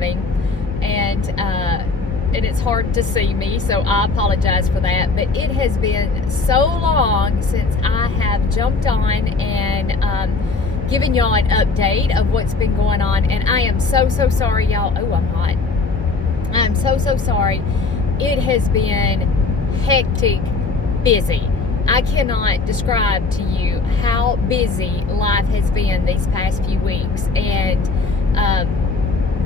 driving, and it's hard to see me, so I apologize for that. But it has been so long since I have jumped on and given y'all an update of what's been going on, and I am so sorry, y'all. Oh, I'm hot. I'm so sorry. It has been hectic, busy. I cannot describe to you how busy life has been these past few weeks. And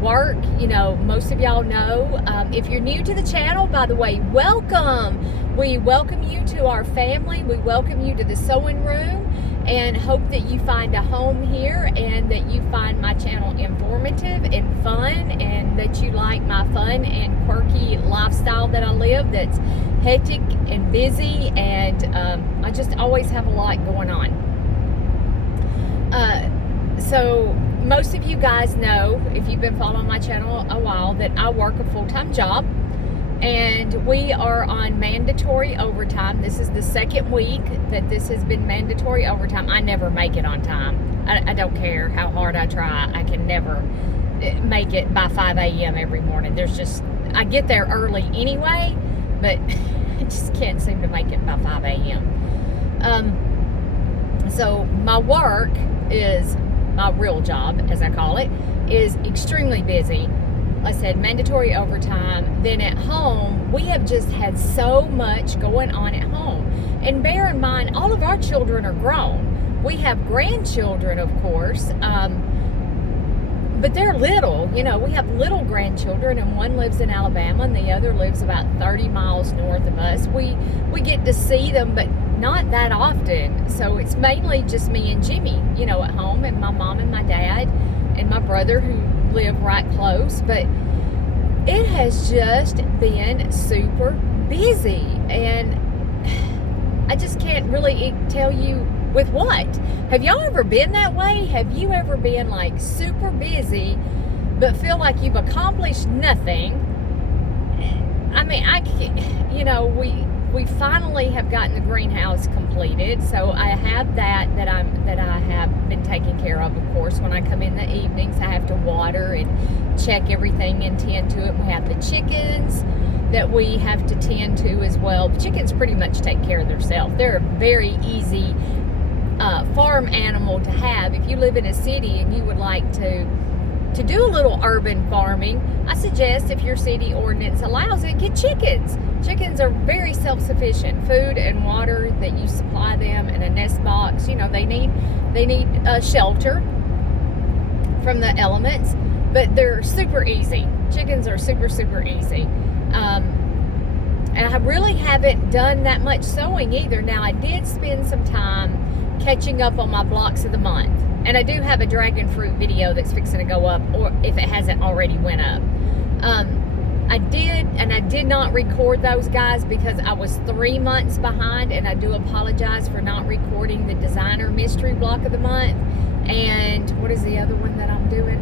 work, you know, most of y'all know. If you're new to the channel, by the way, welcome. We welcome you to our family. We welcome you to the sewing room, and hope that you find a home here, and that you find my channel informative and fun, and that you like my fun and quirky lifestyle that I live, that's hectic and busy, and I just always have a lot going on. So most of you guys know, if you've been following my channel a while, that I work a full-time job, and we are on mandatory overtime. This is the second week that this has been mandatory overtime. I never make it on time. I don't care how hard I try. I can never make it by 5 a.m. every morning. I get there early anyway, but I just can't seem to make it by 5 a.m. So my work is, my real job, as I call it, is extremely busy. Like I said, mandatory overtime. Then at home, we have just had so much going on at home. And bear in mind, all of our children are grown. We have grandchildren, of course, but they're little. You know, we have little grandchildren, and one lives in Alabama, and the other lives about 30 miles north of us. We get to see them, but not that often. So it's mainly just me and Jimmy, you know, at home, and my mom and my dad and my brother, who live right close. But it has just been super busy, and I just can't really tell you with what. Have y'all ever been that way? Have you ever been like super busy but feel like you've accomplished nothing? I mean, we finally have gotten the greenhouse completed, so I have that I have been taking care of course. When I come in the evenings, I have to water and check everything and tend to it. We have the chickens that we have to tend to as well. The chickens pretty much take care of themselves. They're a very easy farm animal to have. If you live in a city and you would like to do a little urban farming, I suggest, if your city ordinance allows it, get chickens. Chickens are very self-sufficient. Food and water that you supply them, in a nest box. You know, they need a shelter from the elements, but they're super easy. Chickens are super easy. And I really haven't done that much sewing either. Now, I did spend some time catching up on my blocks of the month. And I do have a dragon fruit video that's fixing to go up, or if it hasn't already went up. I did not record those, guys, because I was 3 months behind, and I do apologize for not recording the designer mystery block of the month. And what is the other one that I'm doing?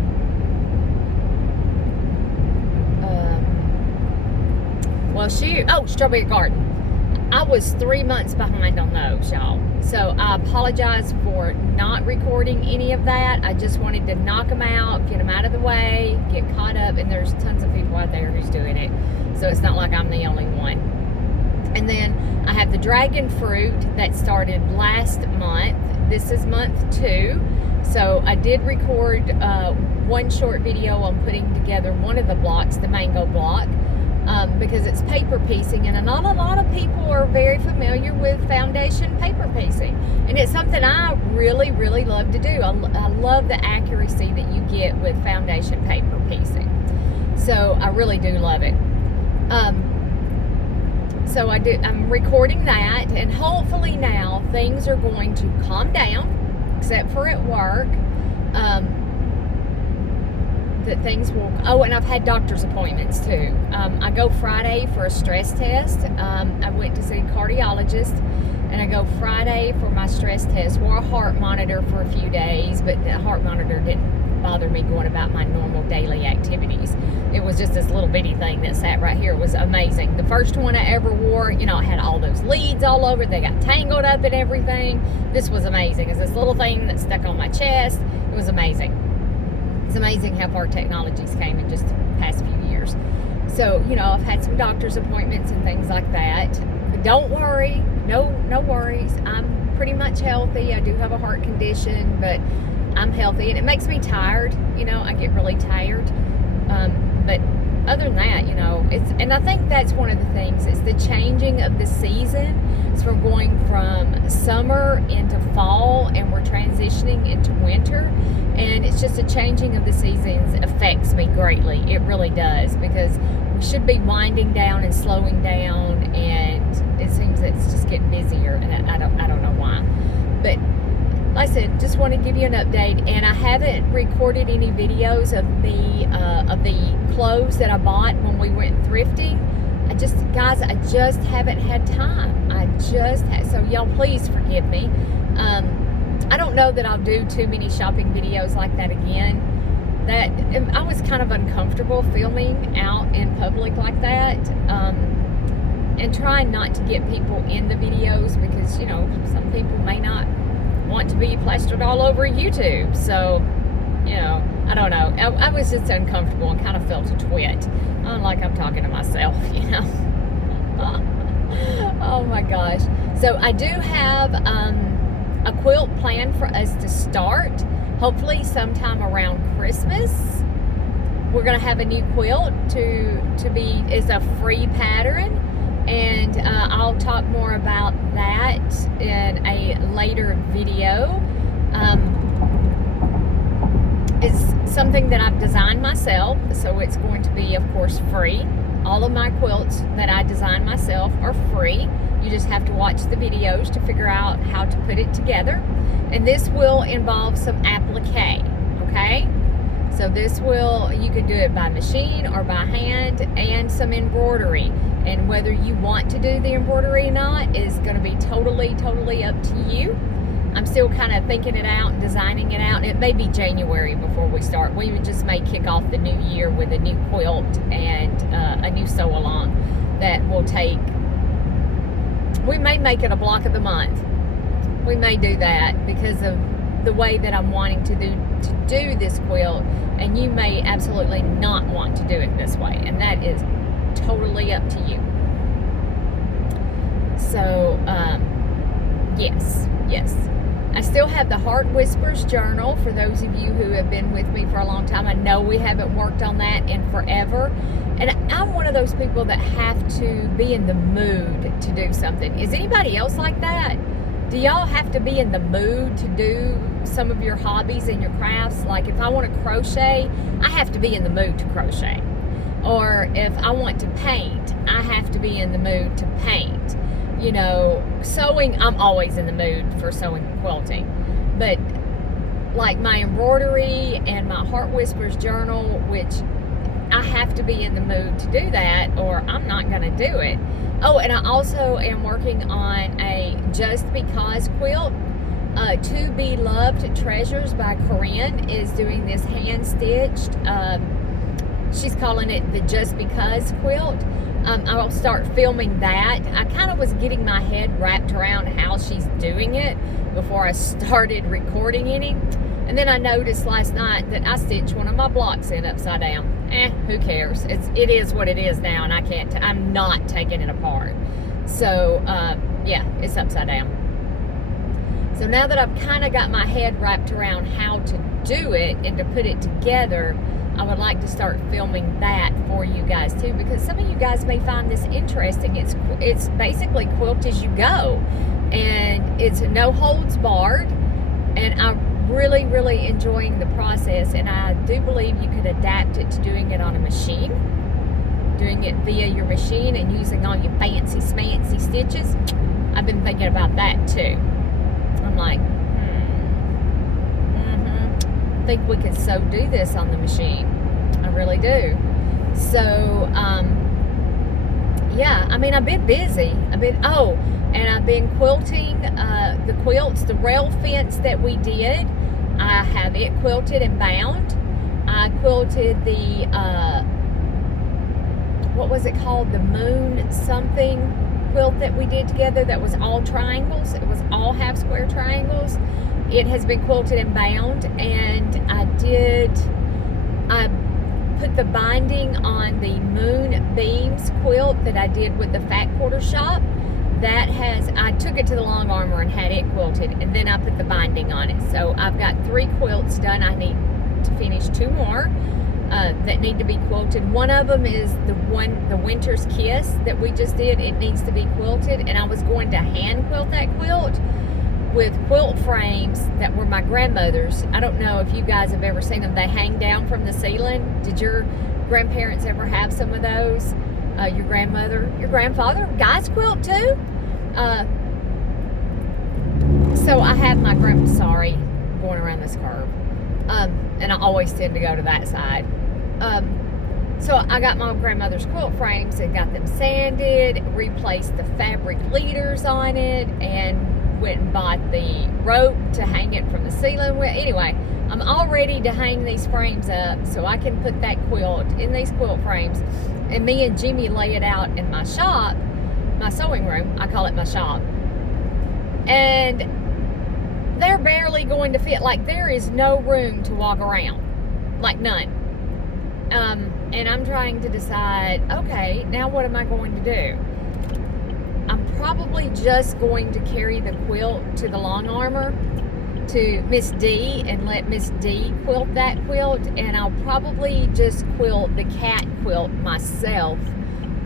Strawberry Garden. I was 3 months behind on those, y'all. So I apologize for not recording any of that. I just wanted to knock them out, get them out of the way, get caught up, and there's tons of people out there who's doing it. So it's not like I'm the only one. And then I have the dragon fruit that started last month. This is month 2. So I did record one short video on putting together one of the blocks, the mango block. Because it's paper piecing, and not a lot of people are very familiar with foundation paper piecing, and it's something I really love to do. I love the accuracy that you get with foundation paper piecing, so I really do love it. So I'm recording that, and hopefully now things are going to calm down, except for at work. That things will, and I've had doctor's appointments too. I go Friday for a stress test. I went to see a cardiologist, and I go Friday for my stress test. Wore a heart monitor for a few days, but the heart monitor didn't bother me going about my normal daily activities. It was just this little bitty thing that sat right here. It was amazing. The first one I ever wore, you know, I had all those leads all over. They got tangled up and everything. This was amazing. It's this little thing that stuck on my chest. It was amazing. It's amazing how far technologies came in just So, I've had some doctor's appointments and things like that. But don't worry, no worries. I'm pretty much healthy. I do have a heart condition, but I'm healthy, and it makes me tired. I get really tired. But other than that, and I think that's one of the things. It's the changing of the season. It's from going from summer into fall, and we're transitioning into winter. And it's just a changing of the seasons affects me greatly. It really does, because we should be winding down and slowing down, and it seems that it's just getting busier, and I don't know why. But like I said, just want to give you an update, and I haven't recorded any videos of the clothes that I bought when we went thrifting. I just haven't had time. So y'all please forgive me. I don't know that I'll do too many shopping videos like that again. I was kind of uncomfortable filming out in public like that, and trying not to get people in the videos, because some people may not want to be plastered all over YouTube. So I don't know, I was just uncomfortable and kind of felt a twit, like I'm talking to myself. Oh my gosh. So I do have a quilt planned for us to start, hopefully sometime around Christmas. We're going to have a new quilt to be, is a free pattern, and I'll talk more about that in a later video. It's something that I've designed myself, so it's going to be, of course, free. All of my quilts that I design myself are free. You just have to watch the videos to figure out how to put it together. And this will involve some applique, okay? So you can do it by machine or by hand, and some embroidery. And whether you want to do the embroidery or not is going to be totally up to you. I'm still kind of thinking it out and designing it out. It may be January before we start. We just may kick off the new year with a new quilt and a new sew-along that will take. We may make it a block of the month. We may do that because of the way that I'm wanting to do this quilt, and you may absolutely not want to do it this way, and that is totally up to you. So yes, I still have the Heart Whispers journal for those of you who have been with me for a long time. I know we haven't worked on that in forever, and I'm one of those people that have to be in the mood to do something. Is anybody else like that? Do y'all have to be in the mood to do some of your hobbies and your crafts? Like if I want to crochet, I have to be in the mood to crochet. Or if I want to paint, I have to be in the mood to paint. Sewing, I'm always in the mood for sewing and quilting. But like my embroidery and my Heart Whispers journal, which I have to be in the mood to do that, or I'm not going to do it. Oh, and I also am working on a Just Because quilt. To Be Loved Treasures by Corinne is doing this hand-stitched. She's calling it the Just Because quilt. I'll start filming that. I kind of was getting my head wrapped around how she's doing it before I started recording any. And then I noticed last night that I stitched one of my blocks in upside down. Who cares? It is what it is now, and I'm not taking it apart. So, yeah, it's upside down. So now that I've kind of got my head wrapped around how to do it and to put it together, I would like to start filming that for you guys too, because some of you guys may find this interesting. It's basically quilt as you go, and it's no holds barred, and I'm really enjoying the process. And I do believe you could adapt it to doing it on a machine, doing it via your machine and using all your fancy smancy stitches. I've been thinking about that too. I'm like, I think we could so do this on the machine. I really do. So, yeah, I mean, I've been busy. And I've been quilting the quilts, the rail fence that we did. I have it quilted and bound. I quilted the, what was it called? The moon something quilt that we did together that was all triangles. It was all half square triangles. It has been quilted and bound, and I put the binding on the Moonbeams quilt that I did with the Fat Quarter Shop. I took it to the Long Armor and had it quilted, and then I put the binding on it. So I've got 3 quilts done. I need to finish 2 more that need to be quilted. One of them is the Winter's Kiss that we just did. It needs to be quilted, and I was going to hand quilt that quilt with quilt frames that were my grandmother's. I don't know if you guys have ever seen them. They hang down from the ceiling. Did your grandparents ever have some of those? Your grandmother, your grandfather, guy's quilt too? So I have my sorry, going around this curve. And I always tend to go to that side. So I got my grandmother's quilt frames and got them sanded, replaced the fabric leaders on it, and went and bought the rope to hang it from the ceiling with. Anyway, I'm all ready to hang these frames up so I can put that quilt in these quilt frames. And me and Jimmy lay it out in my shop, my sewing room. I call it my shop. And they're barely going to fit. Like, there is no room to walk around. Like, none. And I'm trying to decide, okay, now what am I going to do? I'm probably just going to carry the quilt to the Long Armor to Miss D and let Miss D quilt that quilt, and I'll probably just quilt the cat quilt myself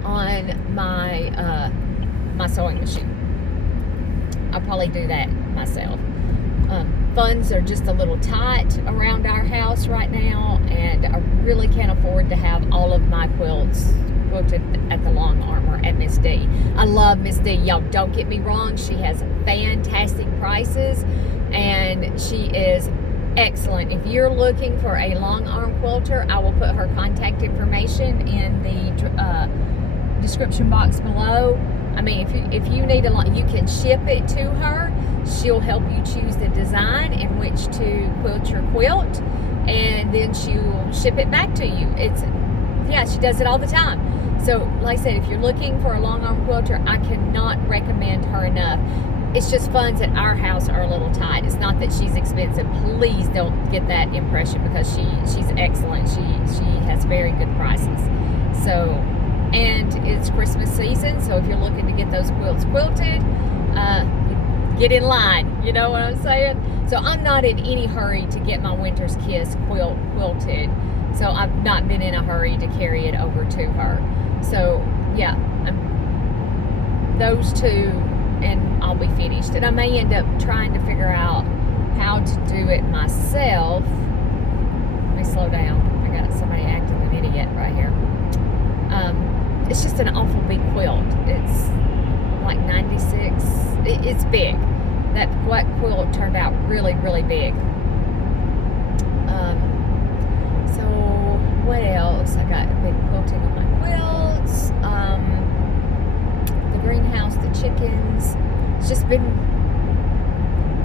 on my my sewing machine. I'll probably do that myself. Funds are just a little tight around our house right now, and I really can't afford to have all of my quilts quilted at the Long Armor at Miss D. I love Miss D. Y'all don't get me wrong. She has fantastic prices, and she is excellent. If you're looking for a long arm quilter, I will put her contact information in the description box below. I mean, if you need you can ship it to her. She'll help you choose the design in which to quilt your quilt, and then she'll ship it back to you. She does it all the time. So, like I said, if you're looking for a long arm quilter, I cannot recommend her enough. It's just funds at our house are a little tight. It's not that she's expensive. Please don't get that impression, because she's excellent. She has very good prices. So, and it's Christmas season, so if you're looking to get those quilts quilted, get in line. You know what I'm saying? So I'm not in any hurry to get my Winter's Kiss quilt quilted. So I've not been in a hurry to carry it over to her. So yeah, those 2, and I'll be finished. And I may end up trying to figure out how to do it myself. Let me slow down. I got somebody acting an idiot right here. It's just an awful big quilt. It's like 96. It's big. That quilt turned out really, really big. So what else? I been quilting on my quilts. The greenhouse, the chickens. It's just been.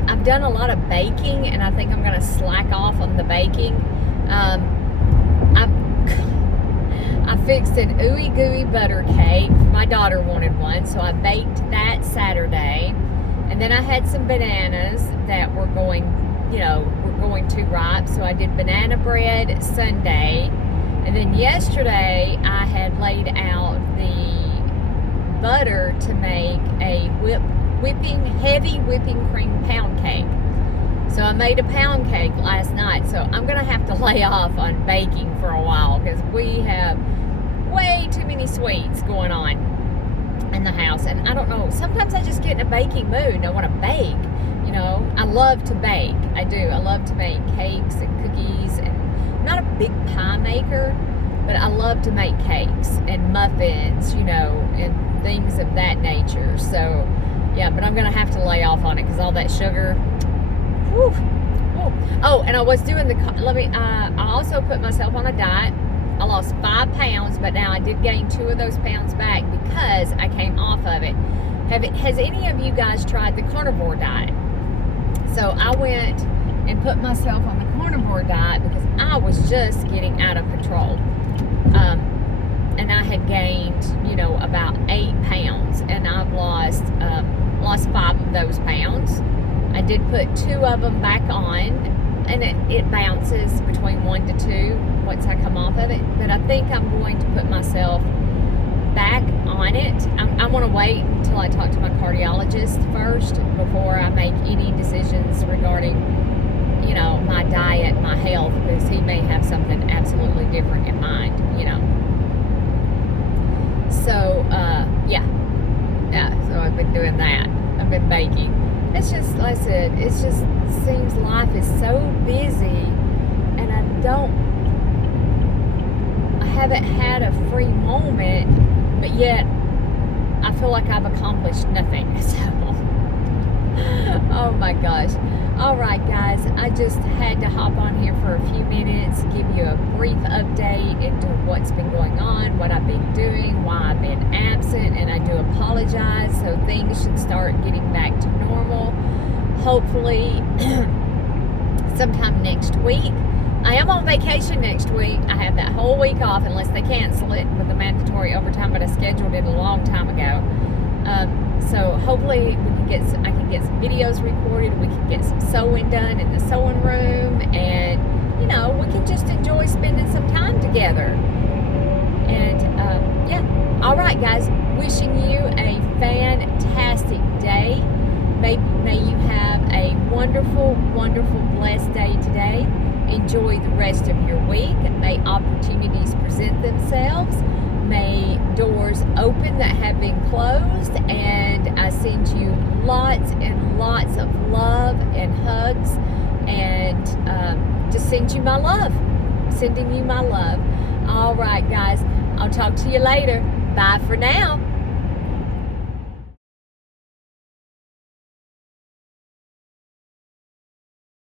I've done a lot of baking, and I think I'm going to slack off on the baking. I fixed an ooey gooey butter cake. My daughter wanted one, so I baked that Saturday. And then I had some bananas that were going too ripe, so I did banana bread Sunday. And then yesterday I had laid out the butter to make a heavy whipping cream pound cake. So I made a pound cake last night. So I'm going to have to lay off on baking for a while, because we have way too many sweets going on in the house. And I don't know, sometimes I just get in a baking mood and I want to bake. You know, I love to bake. I do. I love to make cakes and cookies. And I'm not a big pie maker, but I love to make cakes and muffins, and things of that nature. So yeah, but I'm going to have to lay off on it, because all that sugar. Whew. Oh, and I was doing I also put myself on a diet. I lost 5 pounds, but now I did gain 2 of those pounds back because I came off of it. Has any of you guys tried the carnivore diet? So I went and put myself on the carnivore diet because I was just getting out of control. And I had gained, about 8 pounds, and I've lost 5 of those pounds. I did put 2 of them back on, and it bounces between 1 to 2 once I come off of it. But I think I'm going to put myself back on it. I want to wait until I talk to my cardiologist first before I make any decisions regarding, you know, my diet, my health, because he may have something absolutely different in mind, you know. So, yeah, so I've been doing that. I've been baking. It's just, like I said, it just seems life is so busy, and I haven't had a free moment, but yet I feel like I've accomplished nothing. So, oh my gosh. All right, guys, I just had to hop on here for a few minutes, give you a brief update into what's been going on, what I've been doing, why I've been absent, and I do apologize. So things should start getting back to normal, hopefully sometime next week. I am on vacation next week. I have that whole week off unless they cancel it with the mandatory overtime, but I scheduled it a long time ago. So hopefully I can get some videos recorded. We can get some sewing done in the sewing room, and you know, we can just enjoy spending some time together. And yeah, all right, guys. Wishing you a fantastic day. May you have a wonderful, wonderful, blessed day today. Enjoy the rest of your week. May opportunities present themselves. May doors open that have been closed. And I send you lots and lots of love and hugs. And just send you my love. Sending you my love. All right, guys. I'll talk to you later. Bye for now.